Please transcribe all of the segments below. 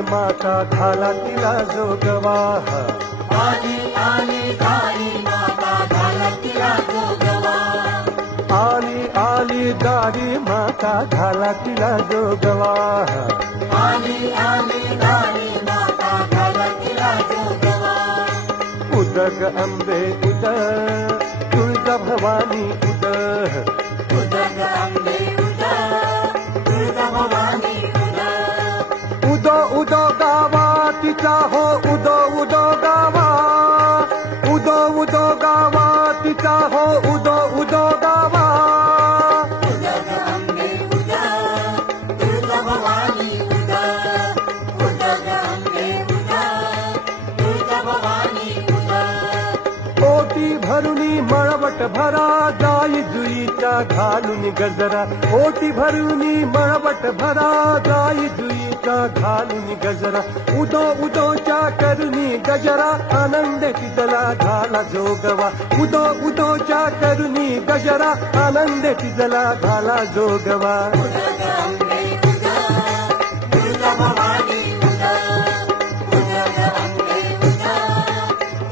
धारी माता घाला तिला जोगवा आली आली धारी माता घाला तिला जोगवा आली आली दारी माता घाला तिला जोगवा आली आली धारी माता घाला तिला जोगवा उदग अंबे उद तुळजा भवानी उद उदग अंबे उदा तुळजा भवानी उदा उदो उदो गावा तिचा हो उदो उदो गावा उदो उदो गावा तिचा हो उदो उदो गावा उदग अंबे उदा तुळजा भवानी उदा उदग अंबे उदा तुळजा भवानी उदा ओटी भरुनी मळवट भरा जाई जुईचा घालून गजरा ओटी भरुनी मळवट भरा जाई जुईचा घालून गजरा उदो उदोच्या करुनी गजरा आनंद तिजला घाला जोगवा उदो उदोच्या करुनी गजरा आनंद तिजला घाला जोगवा उदग अंबे उदा तुळजा भवानी उदा उदग अंबे उदा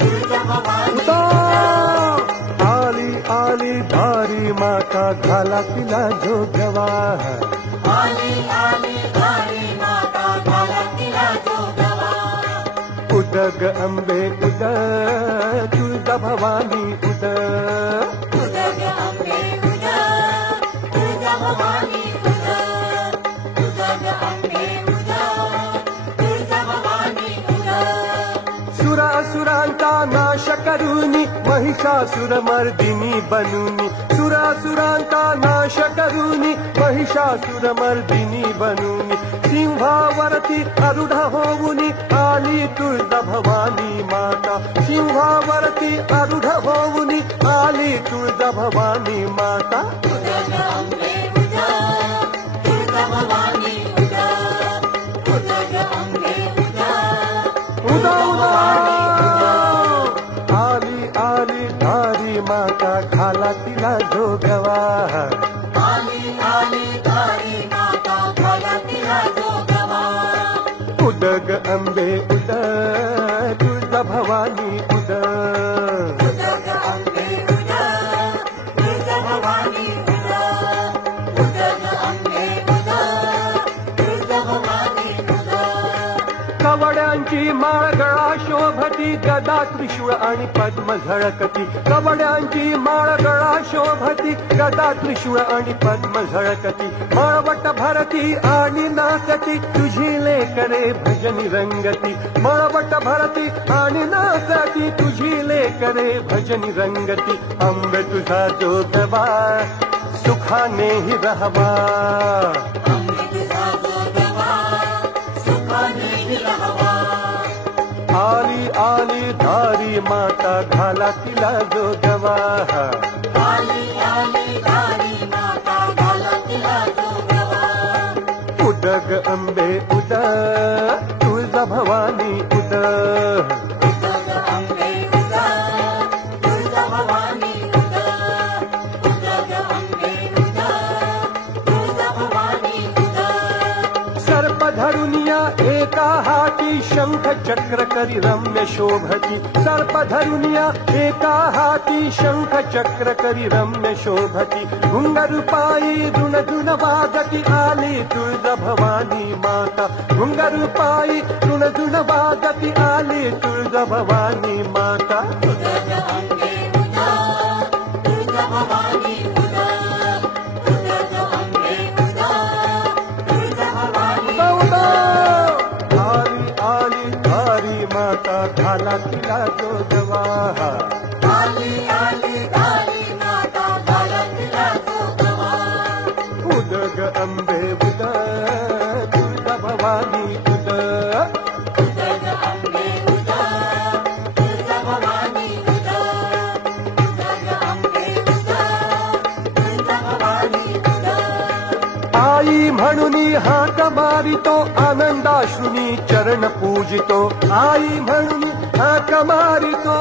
तुळजा भवानी उदा आली आली धारी माता घाला तिला जोगवा आली आली धारी माता घाला तिला जोगवा उदग अंबे उद तुळजा भवानी उद उदग अंबे उदा तुळजा भवानी उदा उदग अंबे उदा तुळजा भवानी उदा सुरासुरांचा नाश करूनी महिषासुर मर्दिनी बनूनी सुरासुरांचा नाश करूनी महिषासुर मर्दिनी बनूनी सिंहावरती आरूढ होऊनी आली तुळजा भवानी माता सिंहावरती आरूढ होऊनी आली तुळजा भवानी माता उदग अंबे उदा तुळजा भवानी उदा उदग अंबे उदा उदा उदा आली आली धारी माता घाला तिला जोगवा आली आली धारी माता घाला तिला जोगवा उदग अंबे उद तुळजा भवानी उद उदग अंबे उदा तुळजा भवानी उदा उदग अंबे उदा तुळजा भवानी उदा कवड्यांची माळ गळा शोभती गदा त्रिशूळ आणि पद्म झळकती कवड्यांची माळ गळा शोभती गदा त्रिशूळ आणि पद्म झळकती मळवट भरती आणि नाचती तुझी लेकरे भजनी रंगती मळवट भरती आणि नाचती तुझी लेकरे भजनी रंगती अंबे तुझा जोगवा सुखानेही रहवा अंबे तुझा जोगवा सुखाने राहावा आली आली धारी माता घाला तिला जोगवा आली आली धारी माता घाला तिला जोगवा उदग अंबे उद तुळजा भवानी उद उदग अंबे उदा तुळजा भवानी उदा उदग अंबे उदा तुळजा भवानी उदा सर्प धरुनिया एका हाती शंख चक्र करी रम्य शोभती सर्प धरुनिया एका हाती शंख चक्र करी रम्य शोभती घुंगरूपाई धुन धुन वाजती आली तुळजा भवानी माता घुंगरूपाई धुन धुन वाजती आली तुळजा भवानी माता उदग अंबे उदा तुळजा भवानी उदा उदग अंबे उदा तुळजा भवानी उदा आली आली धारी माता घाला तिला जोगवा आली आली धारी माता घाला तिला जोगवा उदग अंबे उद तुळजा भवानी उद उदग अंबे उदा तुळजा भवानी उदा उदग अंबे उदा तुळजा भवानी उदा आई म्हणून हाक मारितो आनंदाश्रुनी चरण पूजितो आई म्हणून हाक मारितो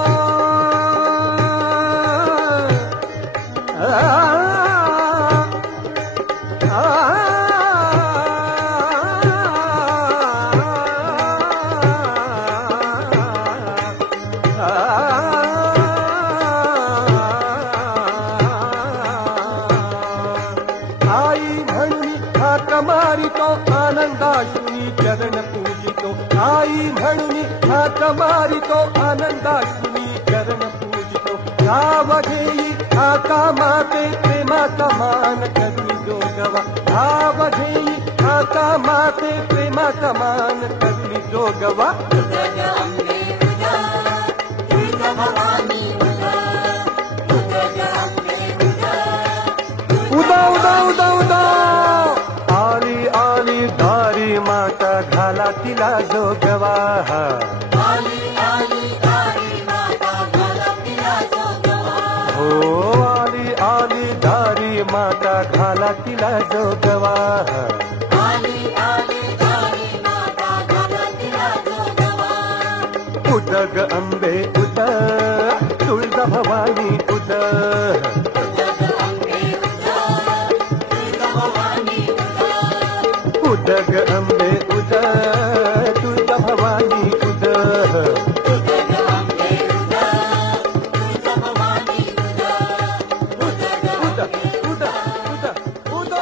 म्हणून हात मारितो आनंदाश्रुनी चरण पूजितो धाव घेई हाका माते प्रेमाचा मान करुणी जोगवा धाव घेई हाका माते प्रेमाचा मान करुणी जोगवा जग अंबे उदा तुळजाभवानी उदा जग अंबे उदा उदा उदा उदा उदा आली आली दारी माता घाला तिला जोगवा आली आली तारी माता घाला तिला जोगवा हो आली आली दारी माता घाला तिला जोगवा आली आली तारी माता घाला तिला जोगवा उदग अंबे उद तुळजा भवानी उद जग अंबे उदा तुळजाभवानी उदा उदग अंबे उद तुळजा भवानी उद जग अंबे उदा तुळजाभवानी उदा उद उद उद उद उद